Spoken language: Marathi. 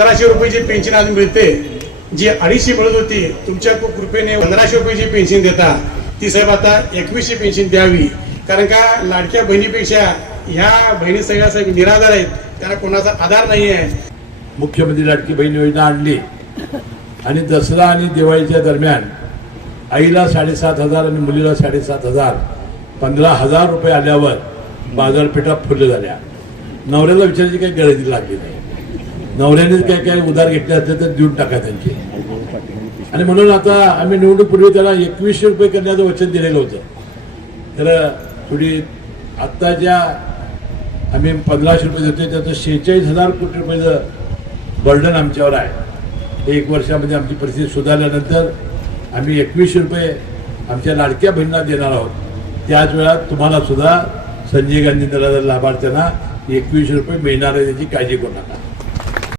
1500 रुपयाची पेन्शन आज मिळते, जी 250 मिळत होती. तुमच्या कृपेने 1500 रुपयाची पेन्शन देता ती साहेब आता 2100 पेन्शन द्यावी. कारण का लाडक्या बहिणीपेक्षा ह्या बहिणी सगळ्या साहेब निराधार आहेत, त्यांना कोणाचा आधार नाही आहे. मुख्यमंत्री लाडकी बहीण योजना आणली आणि दसरा आणि दिवाळीच्या दरम्यान आईला 7,500 आणि मुलीला 7,500 15,000 रुपये आल्यावर बाजारपेठा फुल झाल्या. नवऱ्याला विचारायची काही गरज लागली नाही. नवऱ्याने काय उधार घेतले असते तर देऊन टाका त्यांचे. आणि म्हणून आता आम्ही निवडणुकीपूर्वी त्याला 2100 रुपये करण्याचं वचन दिलेलं होतं. तर थोडी आत्ताच्या आम्ही 1500 रुपये देतोय, त्याचं 46,000 कोटी रुपयाचं बर्डन आमच्यावर आहे. 1 वर्षामध्ये आमची परिस्थिती सुधारल्यानंतर आम्ही 2100 रुपये आमच्या लाडक्या बहिणींना देणार आहोत. त्याच वेळात तुम्हाला सुद्धा संजय गांधी निराधार लाभार्थ्यांना 2100 रुपये मिळणार आहे, त्याची काळजी करू नका.